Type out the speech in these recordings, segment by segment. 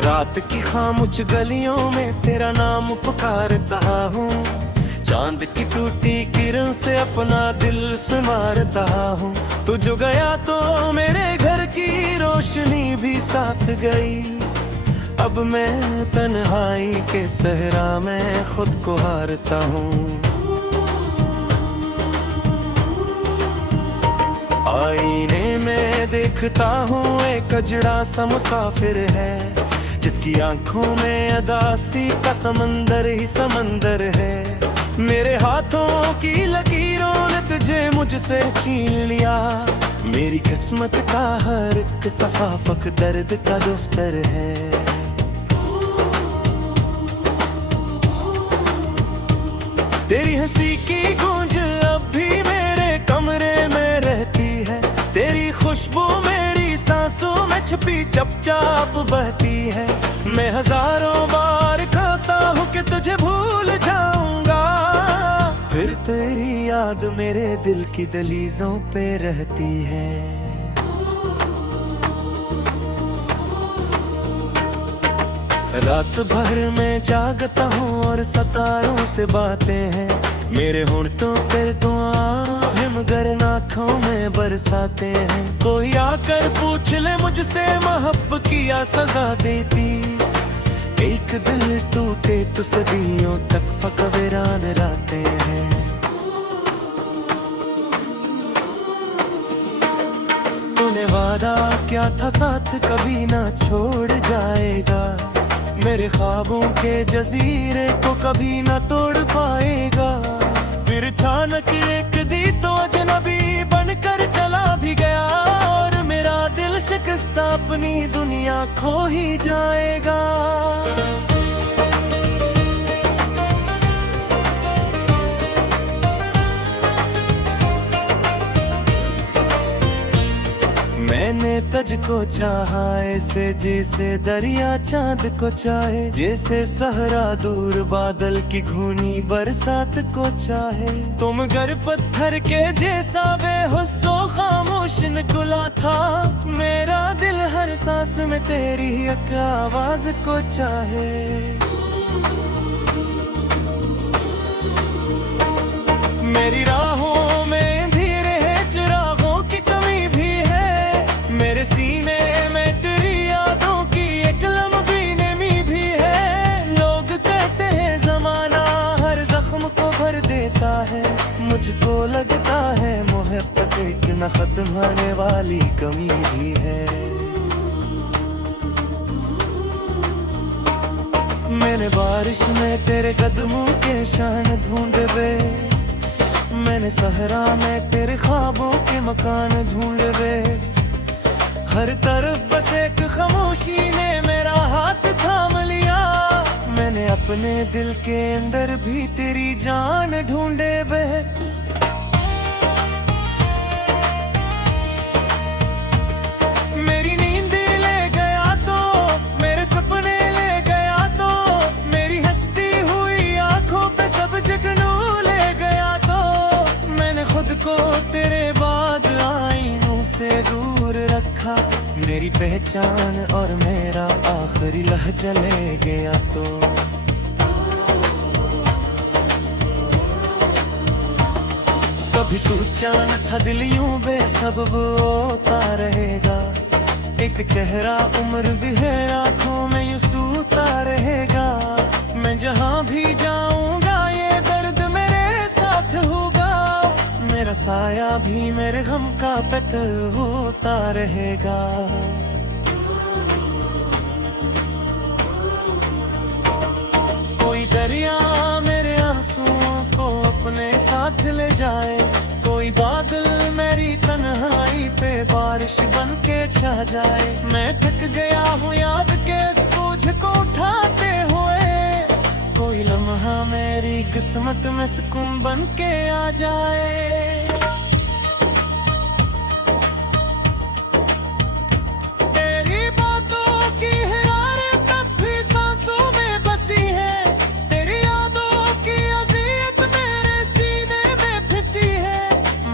रात की खामोश गलियों में तेरा नाम पुकारता हूँ, चांद की टूटी किरण से अपना दिल संवारता हूँ। तू जो गया तो मेरे घर की रोशनी भी साथ गई, अब मैं तन्हाई के सहरा में खुद को हारता हूँ। आईने में देखता हूँ एक अजड़ा सा मुसाफिर है, जिसकी आंखों में अदासी का समंदर ही समंदर है। मेरे हाथों की लकीरों ने तुझे मुझसे छीन लिया, मेरी किस्मत का हर एक सफाफक दर्द का दफ्तर है। तेरी हंसी की गूंज अब भी मेरे कमरे में रहती है, तेरी खुशबू मेरी सांसों में छुपी चुपचाप बहती है। मैं हजारों बार कहता हूँ कि तुझे भूल जाऊंगा, फिर तेरी याद मेरे दिल की दहलीजों पे रहती है। रात भर मैं जागता हूँ और सितारों से बातें हैं, मेरे होंठों पर दुआएं मगर आँखों में बरसाते हैं। कोई आकर पूछ ले मुझसे मोहब्बत किया सजा देती, एक दिल टूटे तो सदियों तक फक वीरान रातें हैं। तूने वादा क्या था साथ कभी ना छोड़ जाएगा, मेरे ख्वाबों के जजीरे को कभी ना तोड़ पाएगा। फिर अचानक एक दी तो अजनबी बनकर चला भी गया, और मेरा दिल शिकस्ता अपनी दुनिया खो ही जाएगा। मैंने तुझको चाहा ऐसे जैसे दरिया चांद को चाहे, जैसे सहरा दूर बादल की घूनी बरसात को चाहे। तुम गर पत्थर के जैसा बेहोशो खामोश निकला था, मेरा दिल हर सांस में तेरी एक आवाज को चाहे। मेरी राहों में धीरे चिरागों की कमी भी है, मेरे सीने में तेरी यादों की एक लम्बी नमी भी है। लोग कहते हैं जमाना हर जख्म को भर देता है, मुझको लगता है मोहब्बत एक न खत्म होने वाली कमी भी है। मैंने बारिश में तेरे कदमों के शान ढूंढे, मैंने सहरा में तेरे ख्वाबों के मकान ढूंढे। हर तरफ बस एक खामोशी ने मेरा हाथ थाम लिया, मैंने अपने दिल के अंदर भी तेरी जान ढूंढे बे। मेरी नींद ले गया तो, मेरे सपने ले गया तो, मेरी हंसती हुई आंखों पे सब जगनू ले गया तो, मैंने खुद को तेरे बाद आईनों से दूर रखा, मेरी पहचान और मेरा आखिरी लहजा ले गया तो। कभी सोचा न था दिल यूं बेसब्ब होता रहेगा, एक चेहरा उम्र भी है आंखों में यूं सूता रहेगा। मैं जहां भी जाऊंगा ये दर्द मेरे साथ होगा, मेरा साया भी मेरे गम का पेट होता रहेगा। कोई दरिया मेरे आंसुओं को अपने साथ ले जाए, कोई बादल मेरी तन्हाई पे बारिश बन के छा जाए। मैं थक गया हूँ याद के इस बोझ को उठाते हुए, कोई लम्हा मेरी किस्मत में सुकून बन के आ जाए। तेरी बातों की हिरारत अब भी सांसों में बसी है, तेरी यादों की अज़ियत मेरे सीने में फंसी है।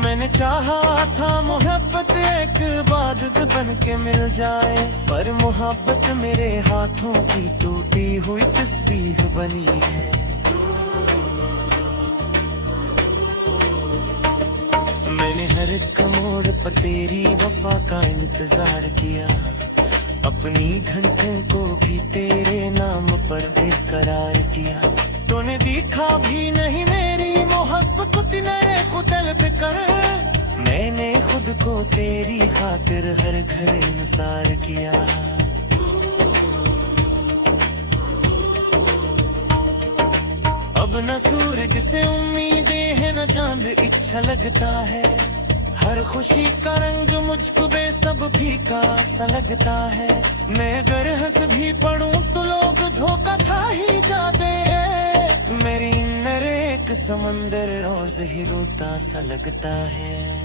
मैंने चाहा था मोहब्बत एक इबादत बन बन के मिल जाए, पर मोहब्बत मेरे हाथों की टूटी हुई तस्बीह बनी है। मैंने हर एक मोड़ पर तेरी वफा का इंतजार किया, अपनी घंटों को भी तेरे नाम पर बेकरार किया। तूने देखा भी नहीं मेरी मोहब्बत तेरे खुद कर, मैंने खुद को तेरी खातिर हर घर इंसार किया। अब न सूरज से उम्मीदें हैं न चांद अच्छा लगता है, हर खुशी का रंग मुझको बेसब फीका सा लगता है। मैं अगर हंस भी पढ़ूं तो लोग धोखा खा ही जाते हैं, मेरी नरे एक समंदर रोज ही रोता सा लगता है।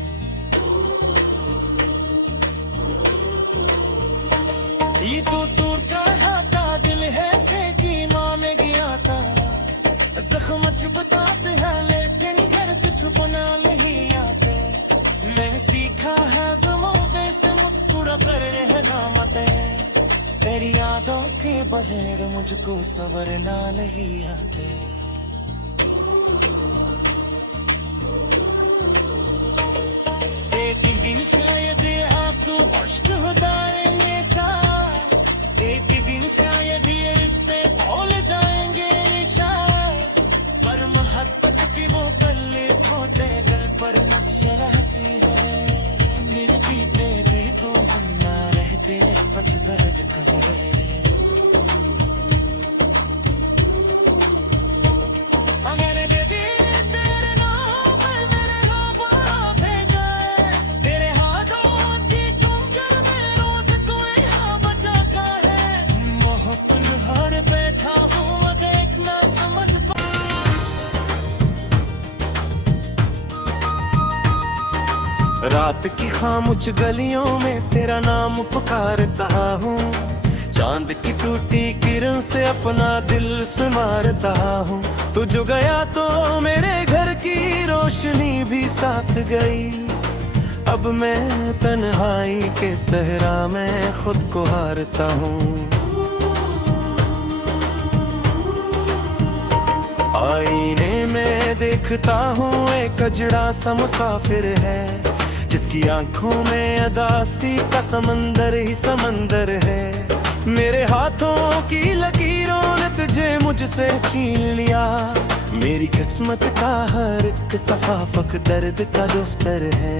ये तो टूटा हाथा दिल है से की मान गया था, जख्म चुपताते हैं लेकिन घर तो छुपना नहीं आते। मैंने सीखा है ज़माने से मुस्कुरा कर रहना मत, तेरी यादों के बगैर मुझको सब्र ना नहीं आते। एक दिन शायद आंसू खुश्क हो जाएंगे सा, एक दिन शायद ये रिश्ते भूल जाएंगे शायद, पर मोहब्बत की वो पल्ले छोटे दिल पर नक्श रहती है। मेरे पीते भी तो जिंदा रहते बच दर्द खबरे। रात की खामोश गलियों में तेरा नाम पुकारता हूँ, चांद की टूटी किरण से अपना दिल संवारता हूँ। तू जो गया तो मेरे घर की रोशनी भी साथ गई, अब मैं तन्हाई के सहरा में खुद को हारता हूँ। आईने में देखता हूँ एक अजड़ा सा मुसाफिर है, जिसकी आंखों में अदासी का समंदर ही समंदर है। मेरे हाथों की लकीरों ने तुझे मुझसे छीन लिया, मेरी किस्मत का हर एक सफाफक दर्द का दफ्तर है।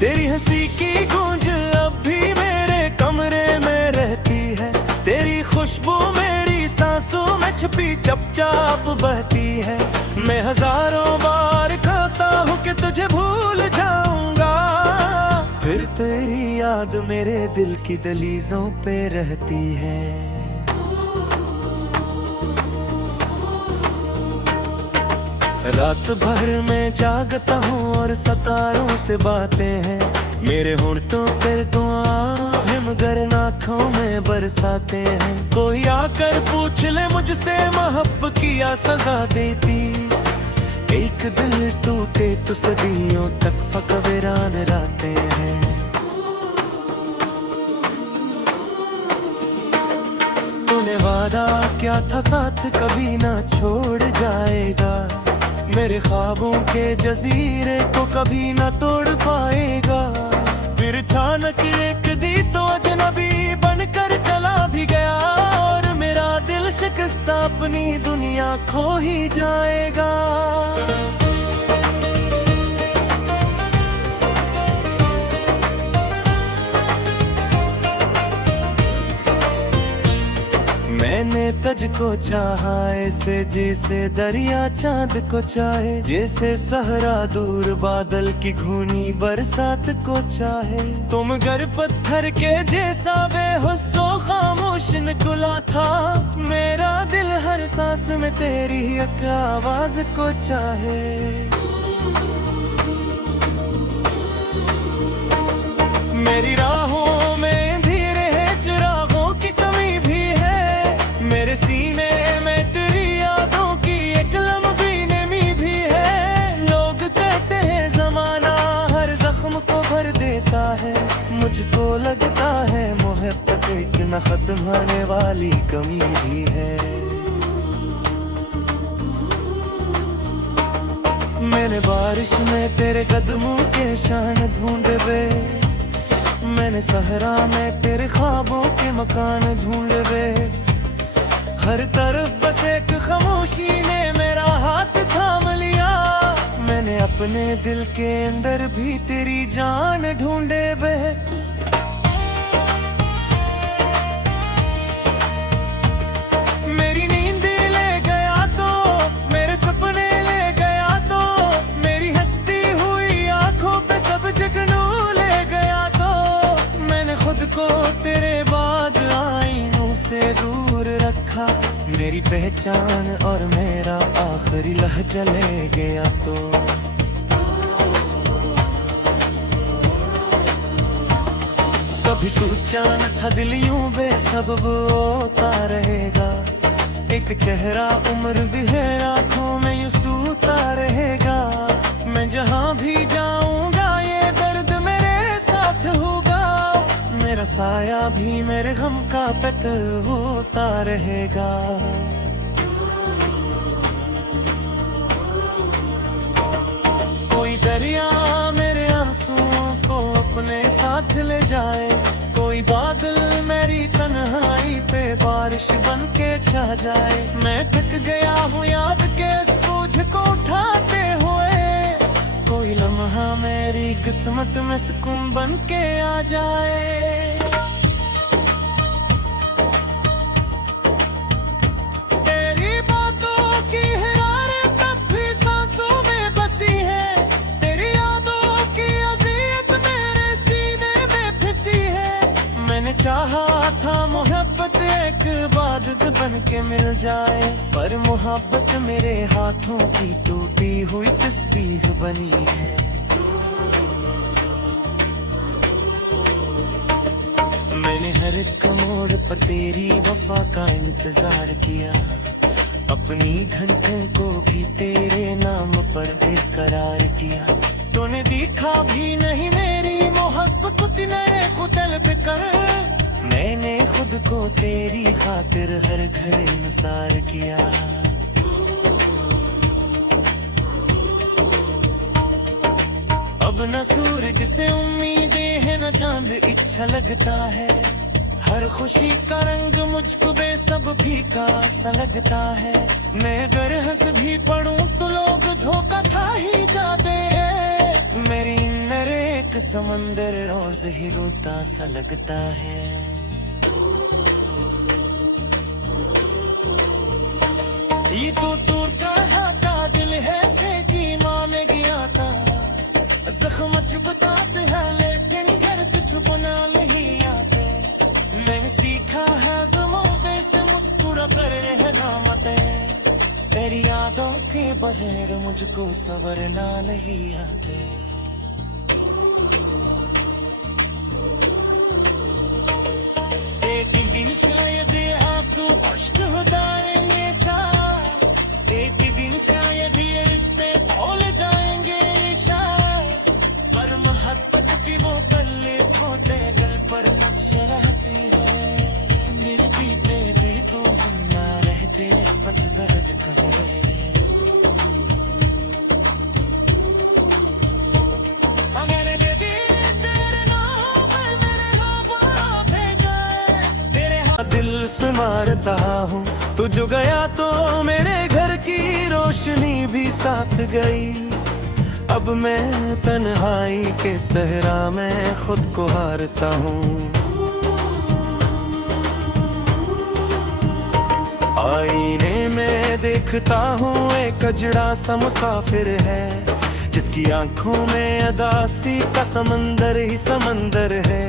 तेरी हंसी की गूंज अब भी मेरे कमरे में रहती है, तेरी खुशबू मेरी सांसों में छुपी चुपचाप बहती है। मैं हजारों बार खाता हूँ कि तुझे भूल जाऊंगा, फिर तेरी याद मेरे दिल की दहलीजों पे रहती है। रात भर मैं जागता हूँ और सितारों से बातें हैं, मेरे होंठों पर दुआएं मगर आँखों में बरसाते हैं। कोई आकर पूछ ले मुझसे मोहब्बत किया सजा देती, एक दिल टूटे तो सदियों तक फक वीरान रहते हैं। तूने वादा क्या था साथ कभी ना छोड़ जाएगा, मेरे ख्वाबों के जजीरे को कभी ना तोड़ पाएगा। फिर अचानक एक दी तो अजनबी बनकर चला भी गया, और मेरा दिल शिकस्ता अपनी दुनिया खो ही जाएगा। मैंने तुझको चाहा ऐसे जैसे दरिया चांद को चाहे, जैसे सहरा दूर बादल की घूनी बरसात को चाहे। तुम गर पत्थर के जैसा बेहोशो खामोश निकला था, मेरा दिल हर सांस में तेरी एक आवाज को चाहे। मेरी राहों में धीरे है चिरागों की कमी भी है, मेरे सीने में तेरी यादों की एक लम्बी नमी भी है। लोग कहते असली कमी भी है। मैंने बारिश में तेरे कदमों के शान ढूंढे वे, मैंने सहरा में तेरे ख्वाबों के मकान ढूंढे वे। हर तरफ बस एक खामोशी ने मेरा हाथ थाम लिया, मैंने अपने दिल के अंदर भी तेरी जान ढूंढे वे। मेरी नींद ले गया तो, मेरे सपने ले गया तो, मेरी हंसती हुई आंखों पे सब जगनू ले गया तो, मैंने खुद को तेरे बाद आईनों से दूर रखा, मेरी पहचान और मेरा आखिरी लहजा ले गया तो। कभी सोचा न था दिल यूं बेसबब होता रहेगा, एक चेहरा उम्र भी है आंखों में यूं सूता रहेगा। मैं जहां भी जाऊंगा ये दर्द मेरे साथ होगा, मेरा साया भी मेरे गम का पत होता रहेगा। कोई दरिया मेरे आंसुओं को अपने साथ ले जाए, कोई बादल मेरी तन्हाई पे बारिश बन के छा जाए। मैं थक गया हूँ याद के इस बोझ को उठाते हुए, कोई लम्हा मेरी किस्मत में सुकून बन के आ जाए। तेरी बातों की हिरारत अब भी सांसों में बसी है, तेरी यादों की अज़ियत मेरे सीने में फंसी है। मैंने चाहा था मोहब्बत एक इबादत बन के मिल जाए, पर मोहब्बत मेरे हाथों की टूटी हुई तस्बीह बनी है। मैंने हर एक मोड़ पर तेरी वफा का इंतजार किया, अपनी घंटों को भी तेरे नाम पर बेकरार किया। तूने देखा भी नहीं मेरी मोहब्बत मेरे खुदल पे कर, मैंने खुद को तेरी खातिर हर घर इंसार किया। अब न सूरज से उम्मीदें हैं न चांद इच्छा लगता है, हर खुशी का रंग मुझको बेसब फीका सा लगता है। मैं अगर हंस भी पढ़ूं तो लोग धोखा खा ही जाते हैं, मेरी अंदर एक समंदर रोज ही रोता सा लगता है। ये तो टूटा हाथा दिल है से जी माने गया था, जख्म चुभताते हैं लेकिन घर कुछ बना नहीं आते। मैंने सीखा है ज़माने से मुस्कुरा कर रहना मत, तेरी यादों के बगैर मुझको संवरना नहीं आते। एक दिन शायद आंसू खुश्क हो जाएंगे सा, एक दिन शायद ये रिश्ते भूल जाएंगे शायद, पर मोहब्बत की वो पल्ले छोटे दिल पर नक्श रहती है। मेरे जीते दे तो जिंदा रहते बच दर्द करे, मेरे बेबी तेरे नाम मेरे बाबा भेजा है, तेरे दिल से मारता हूँ। तू जो गया तो मेरे घर की रोशनी भी साथ गई, अब मैं तन्हाई के सहरा में खुद को हारता हूँ। आईने में देखता हूँ एक अजड़ा सा मुसाफिर है, जिसकी आंखों में अदासी का समंदर ही समंदर है।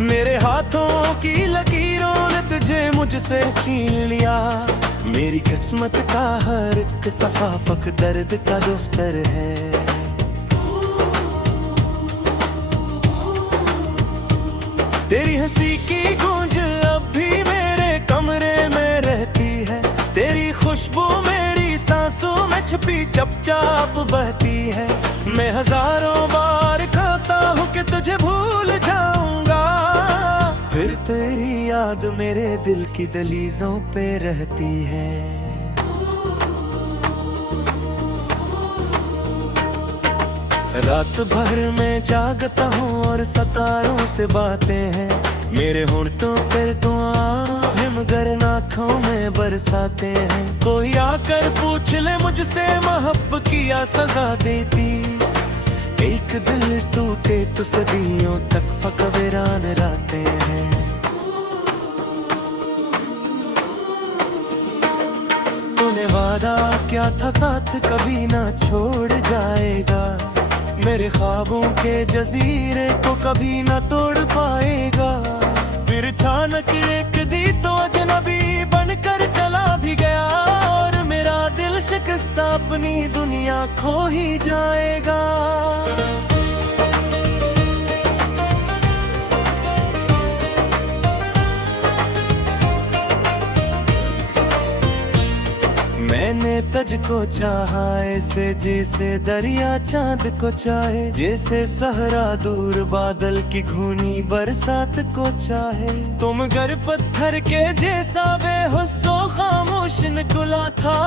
मेरे हाथों की लकीरों ने तुझे मुझसे छीन लिया, मेरी किस्मत का हर एक सफाफक दर्द का दफ्तर है। तेरी हंसी की गूंज अब भी मेरे कमरे में रहती है, तेरी खुशबू मेरी सांसों में छुपी चुपचाप बहती है। मैं हजारों बार खाता हूँ कि तुझे भूल जाऊंगा, फिर तेरी याद मेरे दिल की दहलीजों पे रहती है। रात भर मैं जागता हूँ और सितारों से बातें हैं। मेरे होंठों पर दुआ मगर आँखों में बरसाते हैं। कोई आकर पूछ ले मुझसे मोहब्बत किया सजा देती। एक दिल टूटे तो सदियों तक फक वीरान रहते हैं। तूने वादा क्या था साथ कभी ना छोड़ जाएगा। मेरे ख्वाबों के जजीरे को कभी ना तोड़ पाएगा। फिर अचानक एक दी तो अजनबी बनकर चला भी गया और मेरा दिल शिकस्ता अपनी दुनिया खो ही जाएगा। मैंने तुझको चाहा ऐसे जैसे दरिया चांद को चाहे, जैसे सहरा दूर बादल की घूनी बरसात को चाहे। तुम गर पत्थर के जैसा बेहोशो खामोश निकला था।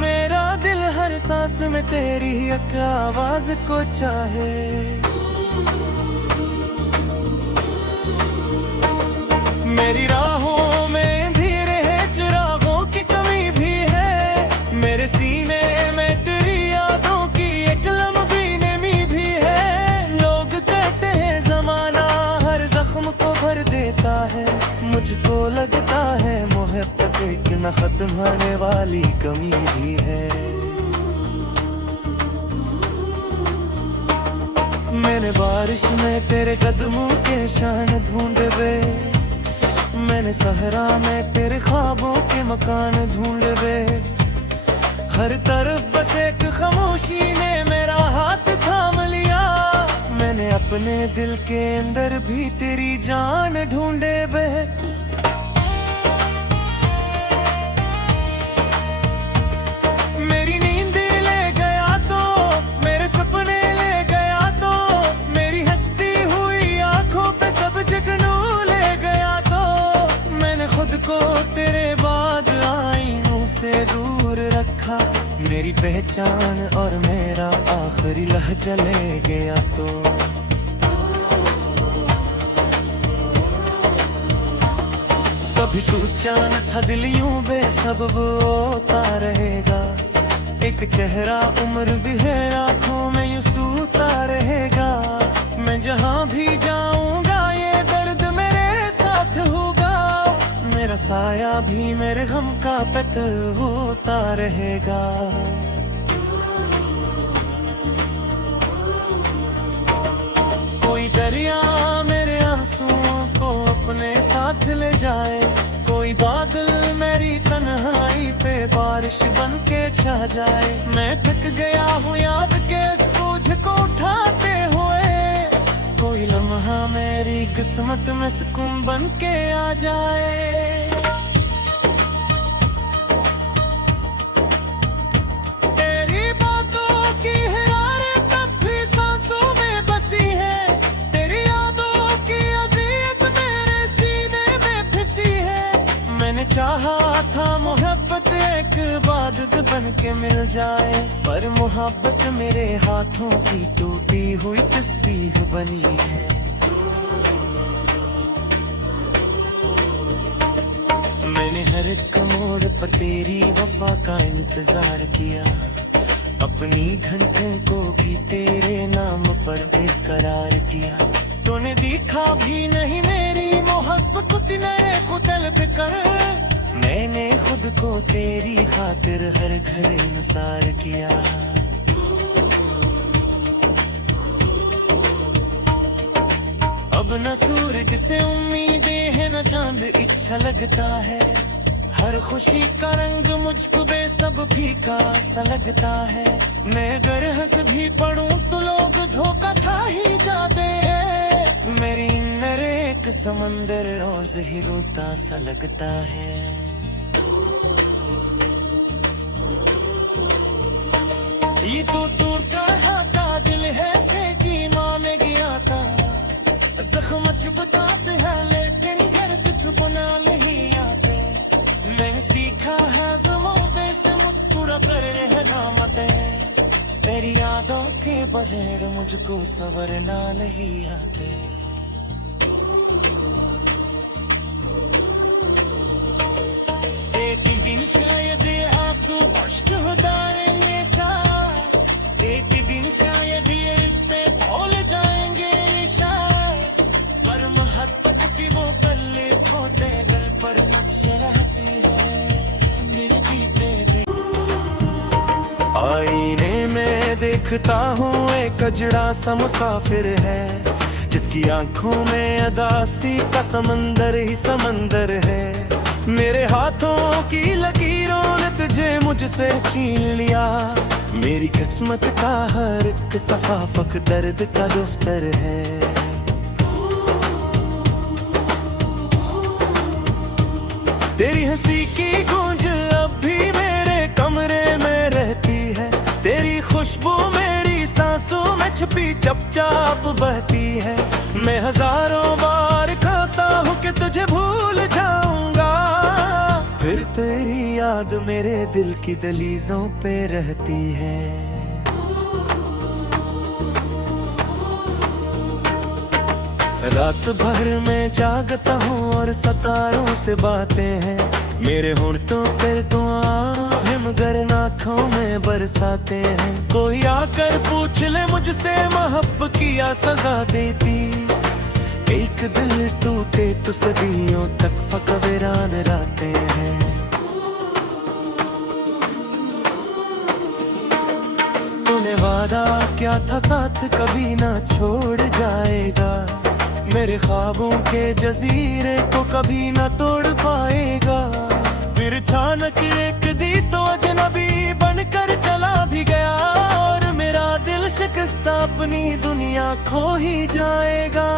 मेरा दिल हर सांस में तेरी एक आवाज को चाहे। मेरी राहों में धीरे है चिरागों की कमी भी है। मेरे सीने में तेरी यादों की एक लम्बी नमी भी है। लोग कहते हैं जमाना हर जख्म को भर देता है। मुझको लगता है मोहब्बत एक न खत्म होने वाली कमी भी है। मैंने बारिश में तेरे कदमों के शान ढूंढे वे। मैंने सहरा में तेरे ख्वाबों के मकान ढूंढे वे। हर तरफ बस एक खामोशी ने मेरा हाथ थाम लिया। मैंने अपने दिल के अंदर भी तेरी जान ढूंढे वे। मेरी नींद ले गया तो, मेरे सपने ले गया तो, मेरी हंसती हुई आंखों पे सब जगनू ले गया तो। मैंने खुद को तेरे बाद आईनों से दूर रखा। मेरी पहचान और मेरा आखिरी लहजा ले गया तो। कभी सोचा न था दिल यूं बेसबब होता रहेगा। एक चेहरा उम्र भी है आंखों में यूं सूता रहेगा। मैं जहां भी जाऊंगा ये दर्द मेरे साथ होगा। मेरा साया भी मेरे गम का पत होता रहेगा। कोई दरिया मेरे आंसुओं को अपने साथ ले जाए। कोई बादल मेरी तन्हाई पे बारिश बन के छा जाए। मैं थक गया हूँ याद के इस बोझ को उठाते हुए। कोई लम्हा मेरी किस्मत में सुकून बन के आ जाए। तेरी बातों की हिरारत अब भी सांसों में बसी है। तेरी यादों की अज़ियत मेरे सीने में फंसी है। मैंने चाहा था मोहब्बत एक इबादत बन के मिल जाए, पर मोहब्बत मेरे हाथों की टूटी हुई तस्बीह बनी है। मैंने हर एक मोड़ पर तेरी वफा का इंतजार किया। अपनी घंटों को भी तेरे नाम पर बेकरार किया। तूने देखा भी नहीं मेरी मोहब्बत मेरे खुदल पे कर। मैंने खुद को तेरी खातिर हर घर इंसार किया। अब न सूरज से उम्मीदें हैं न चांद इच्छा लगता है। हर खुशी का रंग मुझको बेसब फीका सा लगता है। मैं अगर हंस भी पढ़ूं तो लोग धोखा खा ही जाते हैं। मेरी नरे एक समंदर रोज ही रोता सा लगता है। ये तो टूटा का दिल है से जी मान गया था। जख्म चुभता है लेकिन घर कुछ बना नहीं आता। बगैर मुझको संवरना नहीं आते। एक दिन शायद आंसू खुश्क हो जाएंगे साथ, एक दिन शायद ये रिश्ते भूल जाएंगे शायद, पर मोहब्बत की वो पल्ले छोटे दिल पर नक्श रहती है मेरे जीते दिन। आईने में देखता हूँ एक अजड़ा सा मुसाफिर है, जिसकी आंखों में अदासी का समंदर ही समंदर है। मेरे हाथों की लकीरों ने तुझे मुझसे छीन लिया, मेरी किस्मत का हर एक सफा फक दर्द का दफ्तर है। तेरी हंसी की गूंज अब भी मेरे कमरे में रहती है, तेरी खुशबू मेरी सांसों में छुपी चुपचाप बहती है। मैं हजारों बार खाता हूँ कि तुझे भूल जाऊंगा, फिर तेरी याद मेरे दिल की दहलीजों पे रहती है। रात भर मैं जागता हूँ और सितारों से बातें हैं, मेरे होंठों पर दुआएं मगर आँखों में बरसाते हैं। कोई आकर पूछ ले मुझसे मोहब्बत किया सजा देती, एक दिल टूटे तो सदियों तक फक वीरान रातें हैं। तूने वादा क्या था साथ कभी ना छोड़ जाएगा, मेरे ख्वाबों के जजीरे को कभी ना तोड़ पाएगा। फिर अचानक एक दी तो अजनबी बनकर चला भी गया, और मेरा दिल शिकस्ता अपनी दुनिया खो ही जाएगा।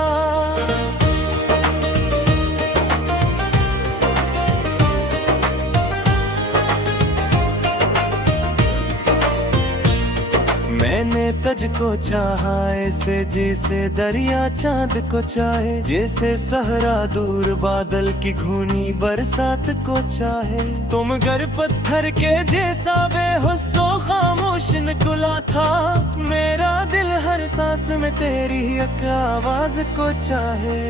मैंने तुझको चाहा ऐसे जैसे दरिया चांद को चाहे, जैसे सहरा दूर बादल की घूनी बरसात को चाहे। तुम घर पत्थर के जैसा बेहोशो खामोश निकला था, मेरा दिल हर सांस में तेरी एक आवाज को चाहे।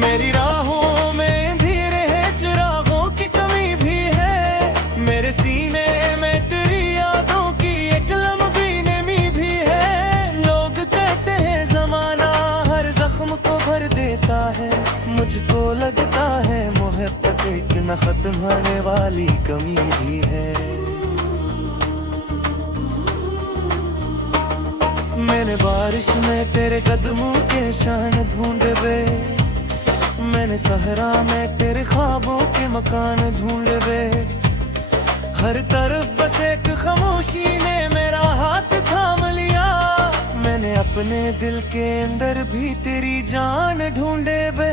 मेरी राहों में अंधेरे हैं, चिरागों की कमी भी है, मेरे सीने में तेरी यादों की एक लम्बी नमी भी है। लोग कहते हैं जमाना हर जख्म को भर देता है, मुझको लगता है मोहब्बत एक न खत्म होने वाली कमी भी है। मैंने बारिश में तेरे कदमों के शान ढूंढे वे, मैंने सहरा में तेरे ख्वाबों के मकान ढूंढे वे। हर तरफ बस एक खामोशी ने मेरा हाथ थाम लिया, मैंने अपने दिल के अंदर भी तेरी जान ढूंढे वे।